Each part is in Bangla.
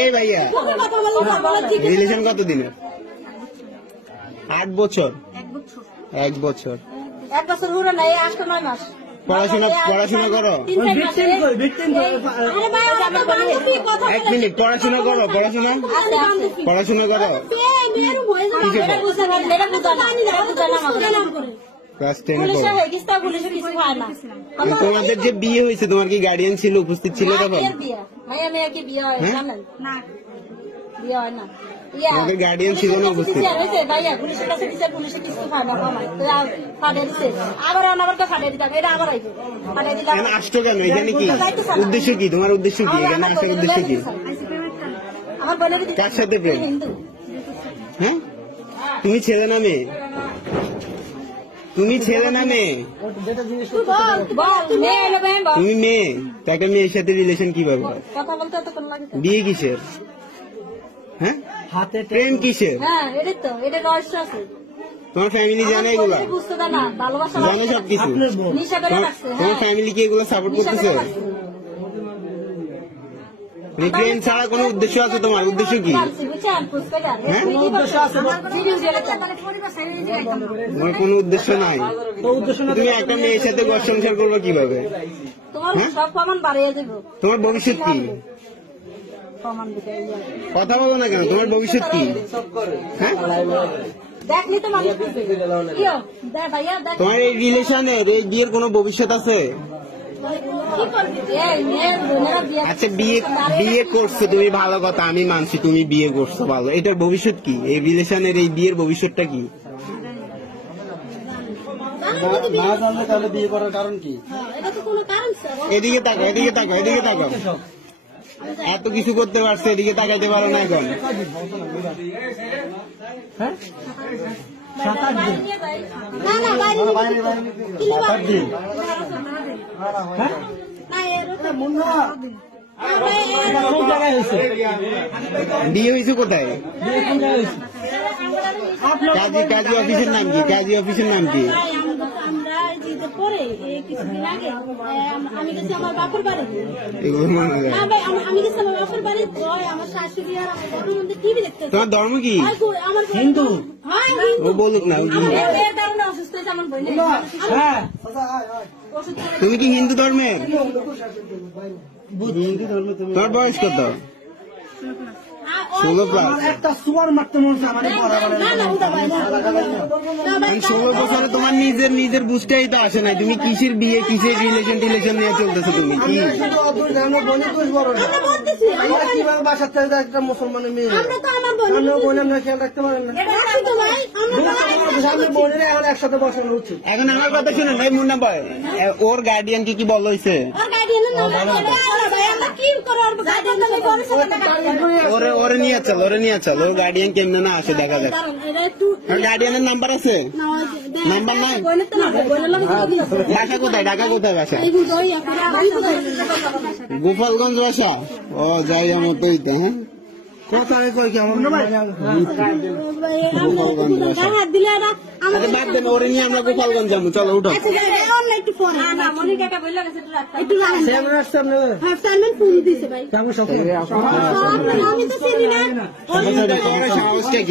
এই ভাইয়া রিলেশন কত দিনের? 8 বছর। 1 বছর পুরো নাই, 8-9 মাস। পড়াশোনা করো? 1 মিনিট, পড়াশোনা করো? পড়াশোনা করো? ক্লাস 10 এ পড়ো। তোমাদের যে বিয়ে হয়েছে তোমার কি গার্ডিয়ান ছিল, উপস্থিত ছিল তখন? তোমাদের গার্ডিয়ান ছিল না উপস্থিত? আসছো কেন এখানে? কি উদ্দেশ্য কি তোমার? উদ্দেশ্য কি এখানে আসার উদ্দেশ্য কি? কার সাথে প্রেম? হ্যাঁ, তুমি ছেলে না মেয়ে? তুমি ছেলে না মেয়ে? তুমি মেয়ে, তাকে মেয়ের সাথে রিলেশন কিভাবে? বিয়ে কিসের? হ্যাঁ, প্রেম কিসের? তোমার ফ্যামিলি জানে এগুলা? জানে সবকিছু? তোমার ফ্যামিলি কি এগুলো সাপোর্ট করতেছে? প্রেম ছাড়া কোনো উদ্দেশ্য আছে তোমার? উদ্দেশ্য কি? তোমার কোনো উদ্দেশ্য নাই? তুমি একটা মেয়ের সাথে ঘর সংসার করবে কিভাবে? তোমার ভবিষ্যৎ কি? কথা বলো না কেন? তোমার ভবিষ্যৎ কি? হ্যাঁ, তোমার এই রিলেশনের এই বিয়ের কোনো ভবিষ্যৎ আছে? আচ্ছা, বিয়ে করছো তুমি, ভালো কথা, আমি মানছি তুমি বিয়ে করছো, ভালো। এটার ভবিষ্যৎ কি? এই রিলেশনের এই বিয়ের ভবিষ্যৎটা কি? তাহলে বিয়ে করার কারণ কি? এদিকে তাকাও, এদিকে তাকাও, এদিকে তাকাও। এত কিছু করতে পারছে, এদিকে তাকাইতে পারো না এখন? বিয়ে হয়েছে কোথায়? কাজী অফিসের নাম কি? কাজী অফিসের নাম কি? আমি গেছি আমার বাপের বাড়ি, আমার শাশুড়ি আর আমার টিভি দেখতে। তোমার ধর্ম কি? হিন্দু। ও বলুক না। অসুস্থ হয়েছে আমার বোন। তুমি কি হিন্দু ধর্মের? তোমার বয়স কত? 16+। একটা সুয়ার মারতে মন চায় 16 বছরে তোমার নিজের বুঝতেই তো আসে নাই। তুমি কিসের বিয়ে, কিসের রিলেশন নিয়ে চলতেছো? তুমি কি বাসার থেকে একটা মুসলমানের মেয়ে খেয়াল রাখতে পারেন না? বোনের এখন একসাথে বসানো উচিত। এখন আমার কথা শুনে ভাই, মুন্না ভাই, ওর গার্ডিয়ান কি বল হয়েছে? ওরে নিয়ে চল, ওর গার্ডিয়ান কেমন না আসে দেখা যাক। গার্ডিয়ানের নাম্বার আছে? নাম্বার নাই? বাসা কোথায়? ঢাকা কোথায় বাসা? গোপালগঞ্জ বাসা? ও যাই আমার তো হইতে। হ্যাঁ, ওরে নিয়ে আমরা গোপালগঞ্জ যাবো, চলো উঠো।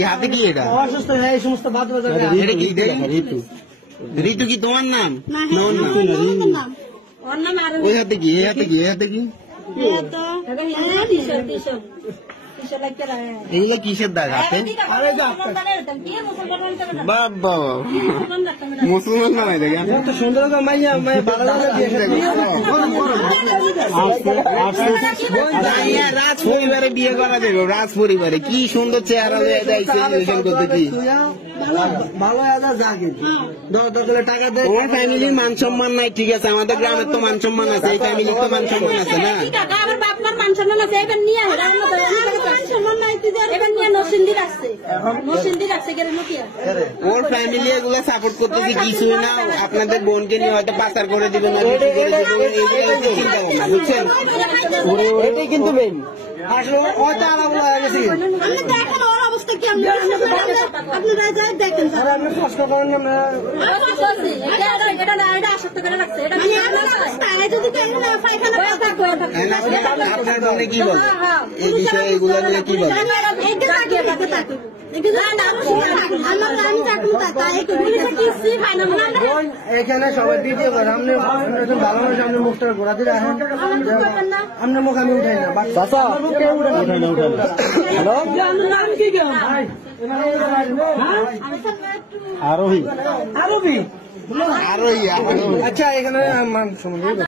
হাতে কি এটা? ঋতু কি তোমার নাম? ওই হাতে কি? এই হাতে কি? এগুলো কিসের দাগ হাতে? বাবা, মুসলমান না ভাই? দেখেন সুন্দর রাজ পরিবারে বিয়ে করা যাবে। রাজ পরিবারে কি সুন্দর চেহারা করতে। ভালো জাগে টাকা দেয়। তোমার ফ্যামিলির মান সম্মান নাই, ঠিক আছে, আমাদের গ্রামের তো মান সম্মান আছে, এই ফ্যামিলির তো মান সম্মান আছে না? ওর ফ্যামিলি এগুলো সাপোর্ট করতেছে কিছুই না। আপনাদের বোনকে নিয়ে হয়তো পাচার করে দিবেন, চিন্তা ভাবনা, বুঝছেন? এটাই কিন্তু মেন। আসলে অবস্থা কি আপনারা যাই দেখেন আর আপনি প্রশ্ন করেন না আপনার দলে কি বলে এই বিষয়ে এগুলো নিয়ে কি বলে? এখানে সবাই ভিডিও করে আপনি ভালো মানুষ আপনি মুখটা ঘোরাতে রাখেন আপনার মুখ আমি উঠাই না আরোহী আচ্ছা এখানে